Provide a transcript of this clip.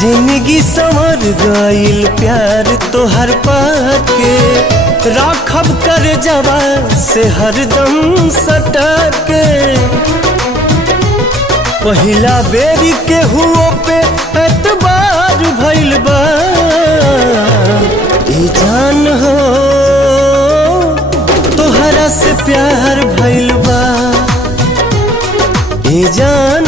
जिंदगी संवर गईल प्यार तोहर पाके, राखब कर जवा से हरदम सटा के। पहिला बेरी के हुओ पे एतबार भइल बा, ई जान हो तोहरा से प्यार भइल बा, ई जान